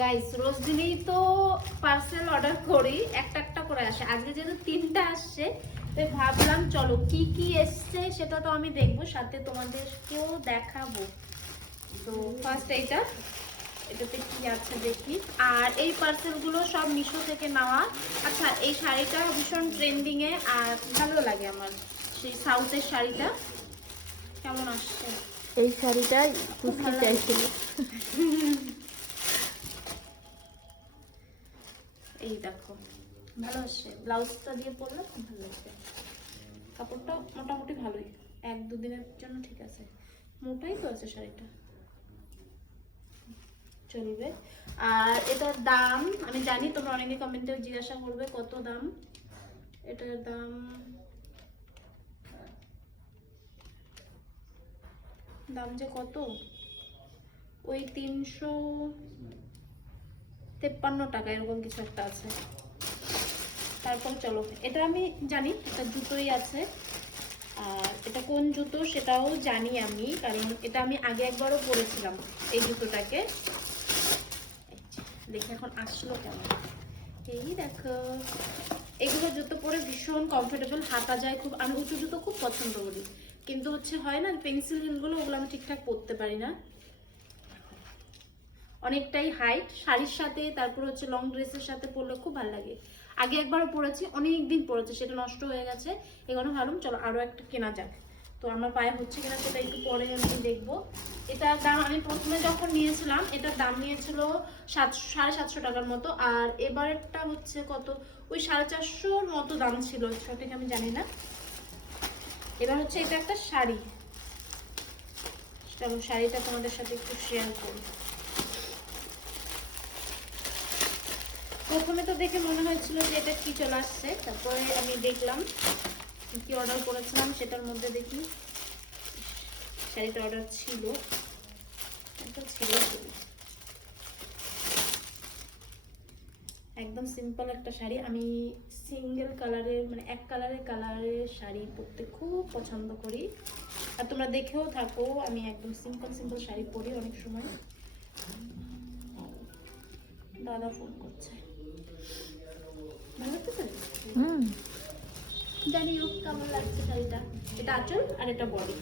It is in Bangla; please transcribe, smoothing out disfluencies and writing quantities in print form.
গাইস রোজ দিনই তো পার্সেল অর্ডার করি, একটা একটা করে আসে। আজকে যেহেতু 3টা আসছে, তাই ভাবলাম চলো কি কি এসছে সেটা তো আমি দেখবো, সাথে তোমাদেরকেও দেখাবো। তো ফার্স্ট এটাতে কি আছে দেখি। আর এই পার্সেলগুলো সব মিশো থেকে নেওয়া। আচ্ছা, এই শাড়িটা ভীষণ ট্রেন্ডিং এ আর ভালো লাগে আমার, সেই সাউথের শাড়িটা। কেমন আসছে? এই শাড়িটাই খুব খুঁজতে ভালো চাইছিল। এই দেখো, ভালো আসছে, ব্লাউজটা দিয়ে পরলে খুব ভালো লাগবে। কাপড়টা মোটামুটি ভালোই, 1-2 দিনের জন্য ঠিক আছে। মোটাই তো আছে শাড়িটা, চলবে। আর এটার দাম আমি জানি তোমরা অনেকে কমেন্টে জিজ্ঞাসা করবে কত দাম। এটার দাম যে কত, ওই 353 টাকা এরকম কিছু একটা আছে। তারপর চলো, এটা আমি জানি এটা জুতোই আছে। আর এটা কোন জুতো সেটাও জানি আমি, কারণ এটা আমি আগে একবারও পরেছিলাম এই জুতোটাকে। দেখি এখন আসলো কেমন। এই দেখো, এগুলো জুতো পরে ভীষণ কমফোর্টেবল, হাঁটা যায় খুব। আমি উঁচু জুতো খুব পছন্দ করি, কিন্তু হচ্ছে হয় না পেন্সিল হিলগুলো, ওগুলো আমি ঠিকঠাক পরতে পারি না। অনেকটাই হাইট, শাড়ির সাথে তারপর হচ্ছে লং ড্রেসের সাথে পরলে খুব ভালো লাগে। আগে একবারও পরেছি, অনেক দিন পরেছে, সেটা নষ্ট হয়ে গেছে। এখানে ভাবলাম চলো আরো একটা কেনা যাক। তো আমার পায়ে হচ্ছে কিনা সেটা একটু পরে আমি দেখবো। এটার দাম আমি প্রথমে যখন নিয়েছিলাম এটার দাম নিয়েছিল 750 টাকার মতো। আর এবারটা হচ্ছে কত, ওই 450-র মতো দাম ছিল, সঠিক আমি জানি না। এবার হচ্ছে এটা একটা শাড়ি, চলো শাড়িটা তোমাদের সাথে একটু শেয়ার করি। প্রথমে তো দেখে মনে হয়েছিল যে এটা কি চলে আসছে, তারপরে আমি দেখলাম কি অর্ডার করেছিলাম সেটার মধ্যে দেখি শাড়িটা অর্ডার ছিল। একদম সিম্পল একটা শাড়ি। আমি সিঙ্গেল কালারের মানে এক কালারের শাড়ি পরতে খুব পছন্দ করি। আর তোমরা দেখেও থাকো আমি একদম সিম্পল শাড়ি পরি অনেক সময়। দাদা ফোন করছে, ভালো লাগতেছে? জানি হোক কেমন লাগছে শাড়িটা। এটা আঁচল আর এটা বডি।